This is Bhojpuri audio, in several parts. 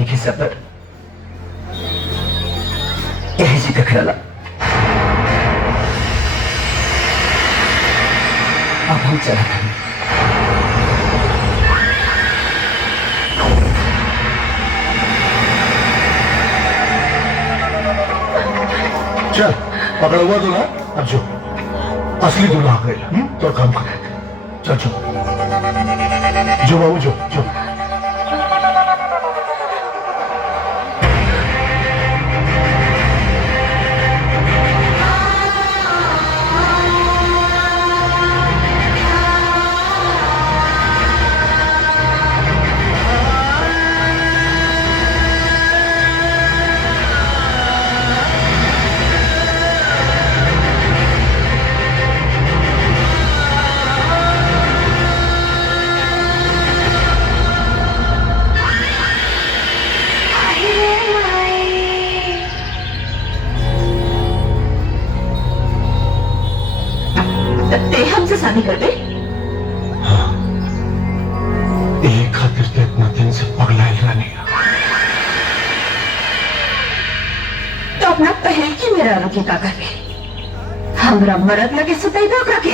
जवानी की सफर यही जी टकराला। अब हम चला था। चल पकड़ा हुआ दूल्हा, अब जो असली दूल्हा आ गया तो काम कर। चल चल जो बाबू जो जो। हमसे शादी कर दे। हाँ, एक खातिर तो इतना दिन से पगला हिला नहीं। तो अपना पहल की मेरा रुकी का करे हमरा मरद लगे सुताई दो रखे।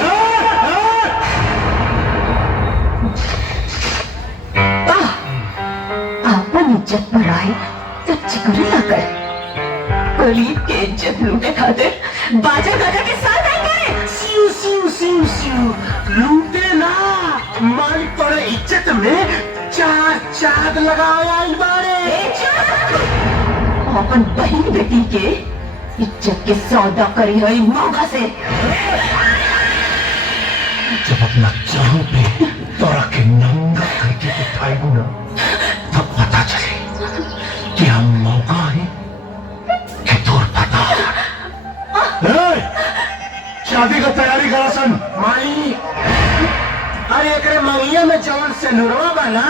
अपन इज्जत पर आई तो चिकनी ना कर। गरीब के इज्जत लूटे खातिर बाजा गाजा के साथ आई करे। सिउ सिउ सिउ सिउ लूटे ना, मालिक पर इज्जत में चार चाद लगाया इस बारे। अपन बहन बेटी के इज्जत के सौदा करी है मौका से। जब अपना चाहूं पे तोरा के नंगा करके दिखाएगू ना, तब पता चले कि हम मौका है कि दूर पता। शादी का तैयारी करा सन माई। अरे एकरे मंगिया में जवन से नुरवा बना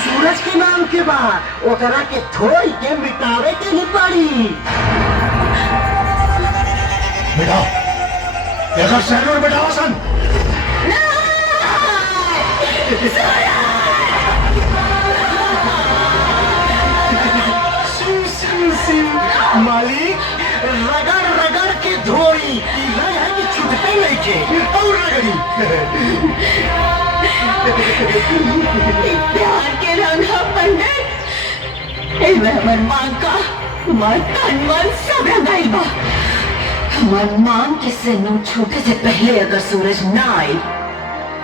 सूरज के नाम के बाद ओकरा के थोड़ी के मिटावे के नहीं पड़ी। बेटा एकर सैलूर बैठावा सन। मालिक रगड़ रगड़ के धोई है कि छुटते नहीं के और रगड़ी। प्यार के रंगा पंडित हमार मांग का हमार तन मन सब रंगाई बा। हमार मांग के सिनुर छूटे से पहले अगर सूरज ना आए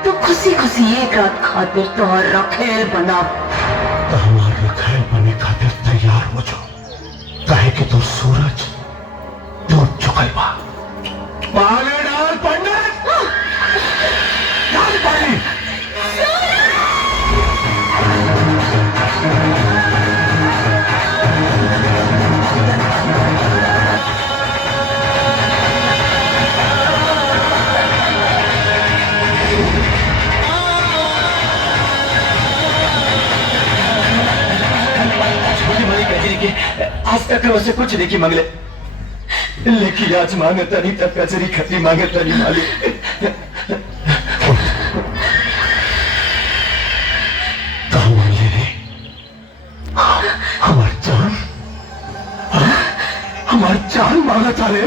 तो खुशी खुशी एक रात खातिर तोहर रखेल बना। तो हमार रखेल बने खातिर तैयार हो जाओ, कहे कि तो सूरज डूब चुकल बा। पानी डाल पंडित, डाल पानी। आज तक उसे कुछ नहीं की मंगले, लेकिन आज मांगता नहीं तब कचरी खतरी मांगता नहीं मालिक। हमार जान मांगा था रे।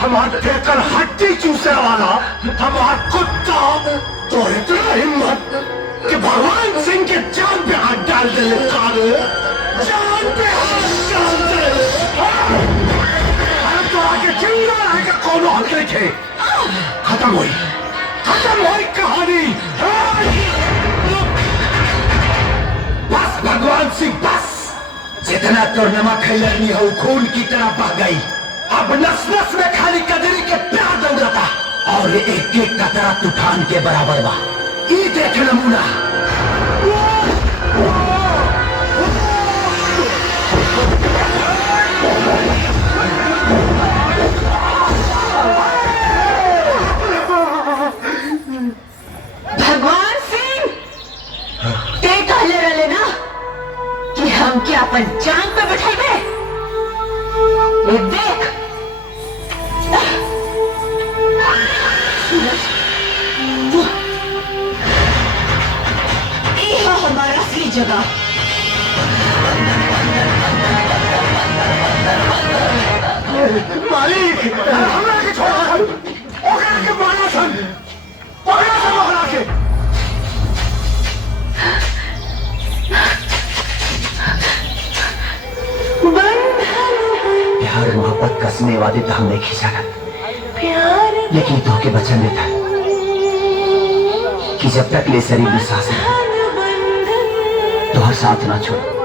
हमारे फेंकल हड्डी चूसने वाला हमारा कुत्ता तो इतना हिम्मत कि भगवान सिंह के जान पे हाथ डाल दे। जान पे हाथ डाल दे। तो आगे चिंगार है कि कौन हक रखे। खत्म हुई कहानी। बस भगवान सिंह बस, जितना तो नमक खैलनी हो खून की तरह बह गई। अब नस नस में खाली कदरी के प्यार दौड़ रहा था और ये एक एक कतरा तूफान के बराबर बा। ये देख नमूना। भगवान सिंह ते कहले रहे ना कि हम क्या अपन जान पे बैठे ये देख ये हमारा असली जगह। मालिक हमरा के छोड़ा ओकरा के मारा सन पकड़ा सन ओकरा के। प्यार मोहब्बत कसने वादे तो हमने खींचा लेकिन तो के बचन देता कि जब तक ले शरीर में सांस है तो हर साथ ना छोड़।